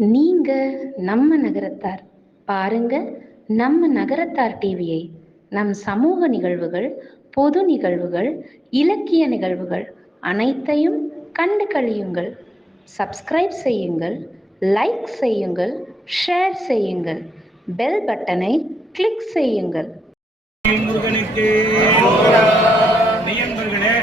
நீங்க நம்ம நகரத்தார் பாருங்க நம்ம நகரத்தார் டிவியை. நம் சமூக நிகழ்வுகள், பொது நிகழ்வுகள், இலக்கிய நிகழ்வுகள் அனைத்தையும் கண்டு கழியுங்கள். சப்ஸ்கிரைப் செய்யுங்கள், லைக் செய்யுங்கள், ஷேர் செய்யுங்கள், பெல் பட்டனை கிளிக் செய்யுங்கள். முருகனுக்கு மெய்யன்பர்களே,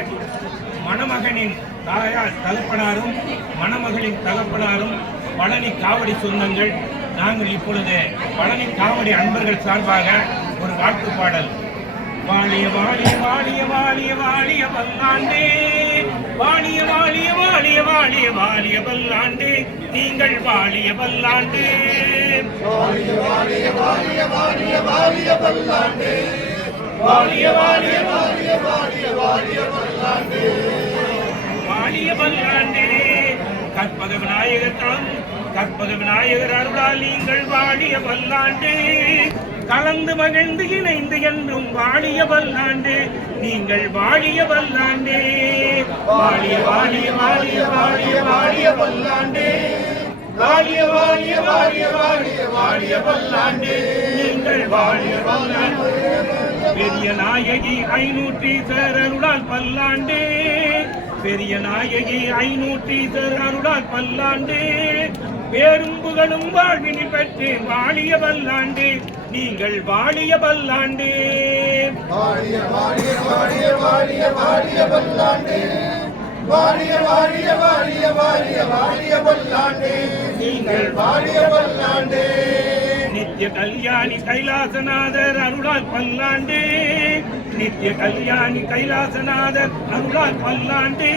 மணமகனின் தாயார் தகப்பனாரும் மணமகளின் தகப்பனாரும் பழனி காவடி சொந்தங்கள் நாங்கள் இப்பொழுது பழனி காவடி அன்பர்கள் சார்பாக ஒரு வாழ்த்து பாடல். வாழிய வாழிய வாழிய வாழிய வாழிய பல்லாண்டே, வாழிய வாழிய வாழிய வாழிய வாழிய பல்லாண்டே, நீங்கள் வாழிய பல்லாண்டே, வாழிய வாழிய வாழிய வாழிய வாழிய பல்லாண்டே, வாழிய வாழிய வாழிய வாழிய வாழிய பல்லாண்டே, வாழிய பல்லாண்டே. கற்பக விநாயகர் தாம் கற்பக விநாயகர் அருளால் நீங்கள் வாழிய பல்லாண்டு, கலந்து மகிழ்ந்து இணைந்து என்றும் வாழிய பல்லாண்டு, நீங்கள் வாழிய பல்லாண்டு, வாழிய வாழிய வாழிய வாழிய வாழிய பல்லாண்டு, வாழிய வாழிய வாழிய வாழிய வாழிய பல்லாண்டு, நீங்கள் வாழிய பல்லாண்டு. பெரிய நாயகி 500 அருளால் பல்லாண்டு, பெரிய நாயகி 500 அருளால் பல்லாண்டு, பேரும் புகழும் வாழ்வினில் பெற்று வாழிய பல்லாண்டு, நீங்கள் வாழிய பல்லாண்டு, வாழிய வாழிய வாழிய வாழிய வாழிய பல்லாண்டே, வாழிய வாழிய வாழிய வாழிய வாழிய பல்லாண்டே, நீங்கள் வாழிய பல்லாண்டே. நித்திய கல்யாணி கைலாசநாதர் அருளால் பல்லாண்டு, நித்திய கல்யாணி கைலாசநாதர் அருளால் பல்லாண்டு,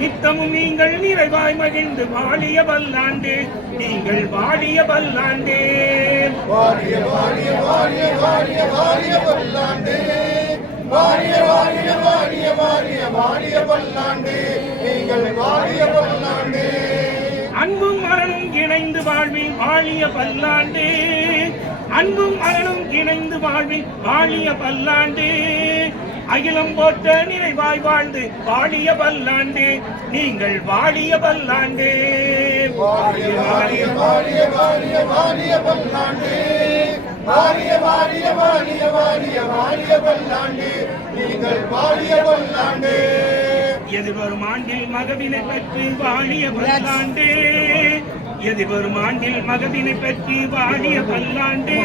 நித்தமும் நீங்கள் நிறைவாய் மகிழ்ந்து வாழிய பல்லாண்டு, நீங்கள் வாழிய பல்லாண்டு, வாழிய வாழிய வாழிய வாழிய வாழிய பல்லாண்டே, வாழிய வாழிய வாழிய வாழிய வாழிய பல்லாண்டே, நீங்கள் வாழிய பல்லாண்டே. அன்பும் மரணம் இணைந்து வாழ்வில் வாழிய பல்லாண்டு, அன்பும் மரணம் இணைந்து வாழ்வில் வாழிய பல்லாண்டு, அகிலம் போட்ட நிறைவாய் வாழ்ந்து வாழிய பல்லாண்டு, நீங்கள் வாழிய பல்லாண்டு, வாழிய வாழிய வாழிய வாழிய வாழிய பல்லாண்டே, வாழிய வாழிய வாழிய வாழிய வாழிய பல்லாண்டே, நீங்கள் வாழிய பல்லாண்டே. எதிர்வரும் ஆண்டில் மகவினை பெற்று வாழிய பல்லாண்டு, எதிர்வரும் ஆண்டில் மகவினை பெற்று வாழிய பல்லாண்டு,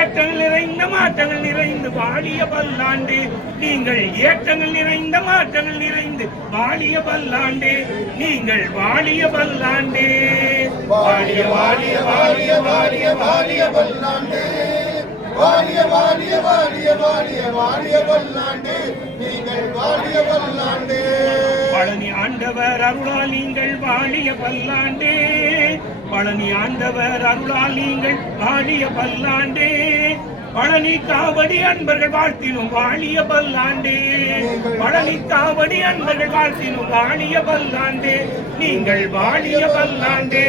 ஏற்றங்கள் நிறைந்த மாற்றங்கள் நிறைந்து வாழிய பல்லாண்டு, நீங்கள் ஏற்றங்கள் நிறைந்த மாற்றங்கள் நிறைந்து வாழிய பல்லாண்டு, நீங்கள் வாழிய பல்லாண்டு, வாழிய வாழிய வாழிய வாழிய வாழிய பல்லாண்டே, வாழிய வாழிய வாழிய வாழிய வாழிய பல்லாண்டே, நீங்கள் வாழிய பல்லாண்டே. பழனி ஆண்டவர் அருளால் நீங்கள் வாழிய பல்லாண்டு, பழனி ஆண்டவர் அருளால் நீங்கள் வாழிய பல்லாண்டு, பழனி காவடி அன்பர்கள் வாழ்த்தினும் வாழிய பல்லாண்டு, பழனி காவடி அன்பர்கள் வாழ்த்தினும் வாழிய பல்லாண்டு, நீங்கள் வாழிய பல்லாண்டு,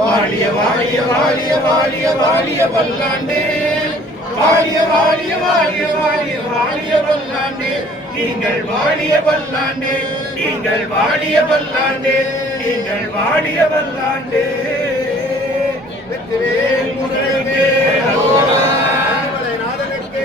வாழிய வாழிய வாழிய வாழிய வாழிய பல்லாண்டே, வாழிய வாழிய வாழிய வாழிய வாழிய பல்லாண்டே, நீங்கள் வாழிய பல்லாண்டே, நீங்கள் வாழிய பல்லாண்டே, நீங்கள் வாழிய பல்லாண்டே. வெற்றிவேல் முருகனுக்கு, நாதனுக்கு